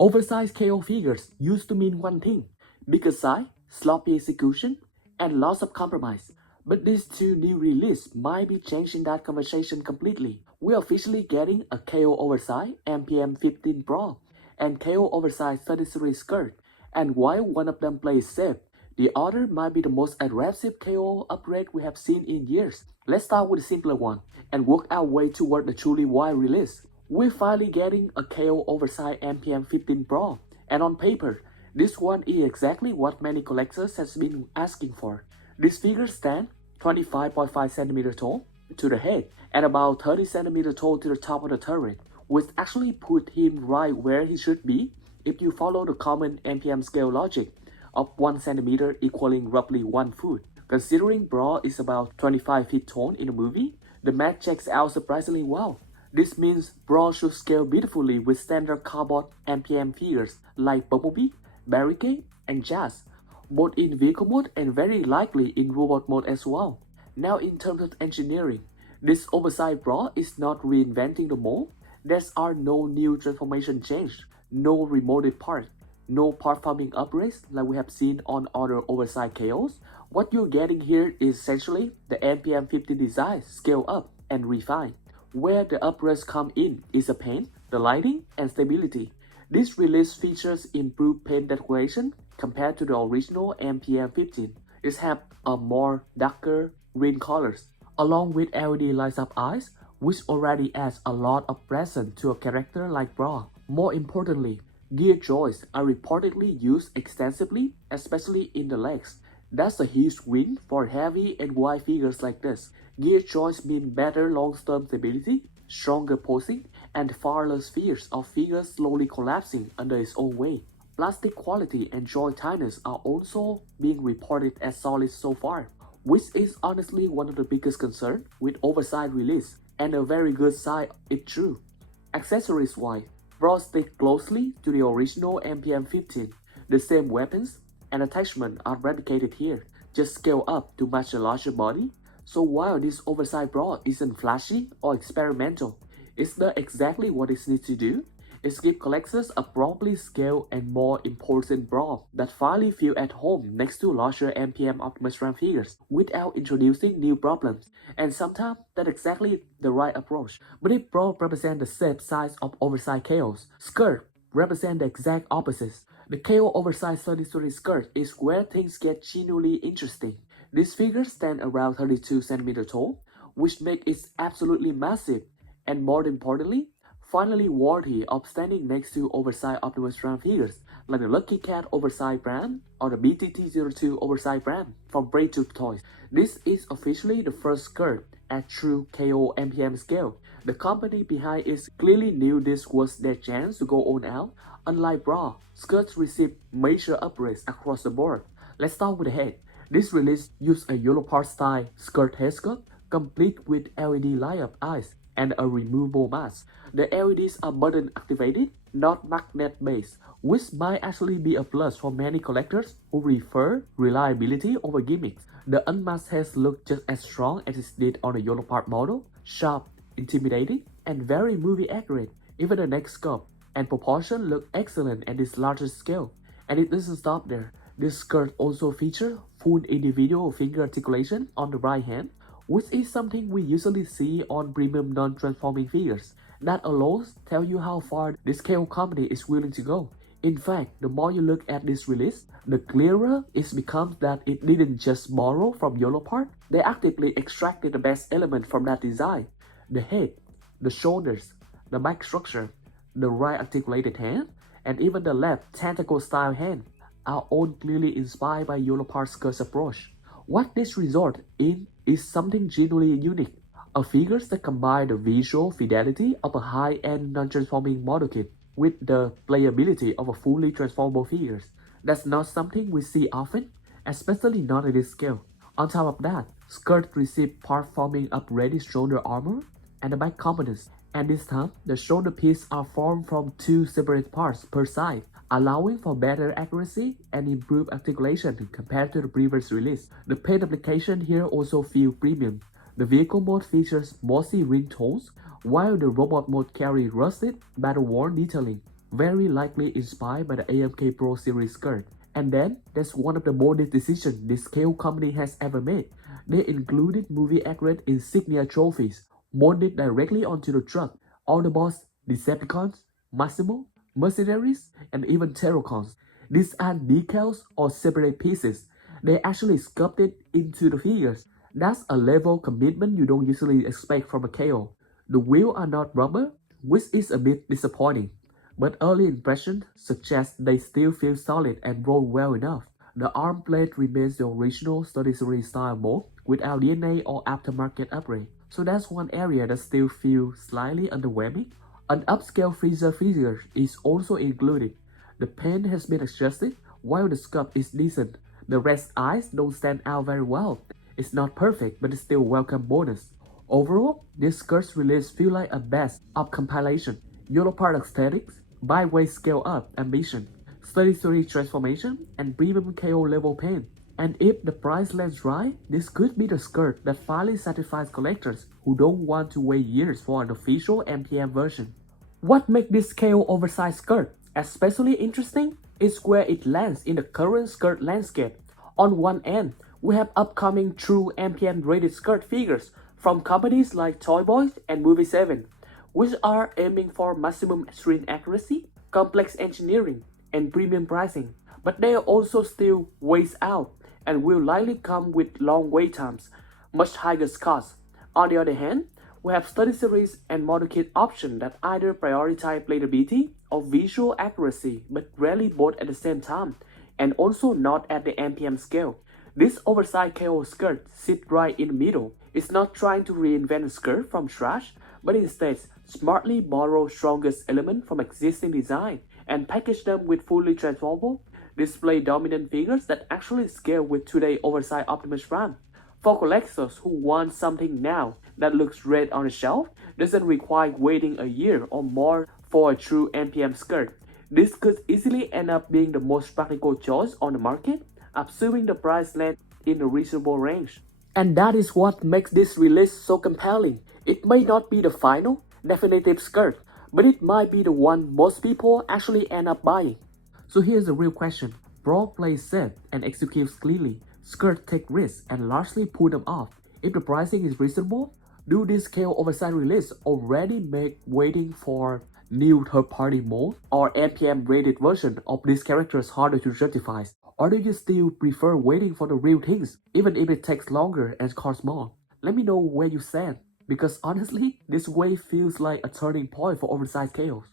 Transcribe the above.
Oversized KO figures used to mean one thing: bigger size, sloppy execution, and loss of compromise. But these two new releases might be changing that conversation completely. We're officially getting a KO Oversized MPM-15 Brawl and KO Oversized 33 Scourge, and while one of them plays safe, the other might be the most aggressive KO upgrade we have seen in years. Let's start with the simpler one and work our way toward the truly wild release. We're finally getting a KO Oversized MPM-15 Brawl, and on paper, this one is exactly what many collectors has been asking for. This figure stands 25.5 cm tall to the head and about 30 cm tall to the top of the turret, which actually put him right where he should be if you follow the common MPM scale logic of 1 cm equaling roughly 1 foot. Considering Brawl is about 25 feet tall in the movie, the math checks out surprisingly well. This means Brawl should scale beautifully with standard cardboard MPM figures like Bumblebee, Barricade, and Jazz, both in vehicle mode and very likely in robot mode as well. Now in terms of engineering, this Oversized Brawl is not reinventing the mold. There are no new transformation change, no remolded parts, no part farming upgrades like we have seen on other Oversized KOs. What you're getting here is essentially the MPM-15 design scaled up and refined. Where the upgrades come in is the paint, the lighting, and stability. This release features improved paint decoration compared to the original MPM-15. It has a more darker green colors, along with LED lights up eyes, which already adds a lot of presence to a character like Brawl. More importantly, gear joints are reportedly used extensively, especially in the legs. That's a huge win for heavy and wide figures like this. Gear joints mean better long-term stability, stronger posing, and far less fears of figures slowly collapsing under its own weight. Plastic quality and joint tightness are also being reported as solid so far, which is honestly one of the biggest concerns with Oversized release, and a very good sign if true. Accessories-wise, Brawl stick closely to the original MPM-15. The same weapons and attachments are replicated here, just scaled up to match a larger body. So while this Oversized Brawl isn't flashy or experimental, it's does exactly what it needs to do. It gives collectors a properly scaled and more important Brawl that finally feel at home next to larger MPM Optimus Prime figures without introducing new problems. And sometimes that's exactly the right approach. But if Brawl represents the same size of Oversized KOs, Scourge represents the exact opposite. The KO Oversized 33 Scourge is where things get genuinely interesting. This figure stands around 32 cm tall, which makes it absolutely massive, and more importantly, finally worthy of standing next to Oversized Optimus Prime figures like the Lucky Cat Oversized brand or the BTT-02 Oversized brand from Brave Tooth Toys. This is officially the first Scourge at true KO MPM scale. The company behind it clearly knew this was their chance to go all out. Unlike Brawl, Scourge received major upgrades across the board. Let's start with the head. This release used a Yolopark style Scourge head sculpt, complete with LED light-up eyes and a removable mask. The LEDs are button activated, not magnet-based, which might actually be a plus for many collectors who prefer reliability over gimmicks. The unmasked heads look just as strong as it did on the Yolopark model, sharp, intimidating, and very movie accurate. Even the neck sculpt and proportion look excellent at this larger scale. And it doesn't stop there. This skirt also features full individual finger articulation on the right hand, which is something we usually see on premium non-transforming figures. That alone tells you how far this KO company is willing to go. In fact, the more you look at this release, the clearer it becomes that it didn't just borrow from Yolopark, they actively extracted the best element from that design. The head, the shoulders, the back structure, the right articulated hand, and even the left tentacle-style hand are all clearly inspired by Yolopark's Scourge approach. What this results in is something genuinely unique, a figure that combines the visual fidelity of a high-end non-transforming model kit with the playability of a fully transformable figure. That's not something we see often, especially not at this scale. On top of that, Scourge received part-forming upgraded shoulder armor and the back components, and this time, the shoulder pieces are formed from two separate parts per side, allowing for better accuracy and improved articulation compared to the previous release. The paint application here also feels premium. The vehicle mode features mossy ring tones, while the robot mode carries rusted, battle-worn detailing. very likely inspired by the AMK Pro Series skirt. And then, that's one of the boldest decisions this KO company has ever made. They included movie-accurate insignia trophies, molded directly onto the truck. Autobots, Decepticons, Massimo, Mercenaries, and even Terrorcons. These aren't decals or separate pieces. They actually sculpted into the figures. That's a level of commitment you don't usually expect from a KO. The wheels are not rubber, which is a bit disappointing, but early impressions suggest they still feel solid and roll well enough. The arm plate remains the original 33 style mold without DNA or aftermarket upgrade, so that's one area that still feels slightly underwhelming. An upscale freezer figure is also included. The paint has been adjusted, while the sculpt is decent. The red's eyes don't stand out very well. It's not perfect, but it's still a welcome bonus. Overall, this Scourge release feels like a best of compilation. Yolopark aesthetics, by-way scale-up ambition, 33 transformation, and premium KO level paint. And if the price lands right, this could be the skirt that finally satisfies collectors who don't want to wait years for an official MPM version. What makes this KO oversized skirt especially interesting is where it lands in the current skirt landscape. On one end, we have upcoming true MPM rated skirt figures from companies like ToyBoy and Movie7, which are aiming for maximum extreme accuracy, complex engineering, and premium pricing. But they are also still ways out and will likely come with long wait times, much higher costs. On the other hand, we have study series and model kit options that either prioritize playability or visual accuracy, but rarely both at the same time, and also not at the MPM scale. This oversized KO skirt sits right in the middle. It's not trying to reinvent a skirt from scratch, but instead smartly borrow strongest elements from existing design and package them with fully transformable, display-dominant figures that actually scale with today's oversized Optimus Prime. For collectors who want something now that looks great on the shelf, doesn't require waiting a year or more for a true MPM skirt, this could easily end up being the most practical choice on the market, assuming the price lands in a reasonable range. And that is what makes this release so compelling. It may not be the final, definitive skirt, but it might be the one most people actually end up buying. So here's the real question. Brawl plays safe and executes cleanly. Skirt take risks and largely pull them off. If the pricing is reasonable, do this KO oversized release already make waiting for new third-party mold or MPM rated version of these characters harder to justify? Or do you still prefer waiting for the real things, even if it takes longer and costs more? Let me know where you stand, because honestly, this wave feels like a turning point for oversized KOs.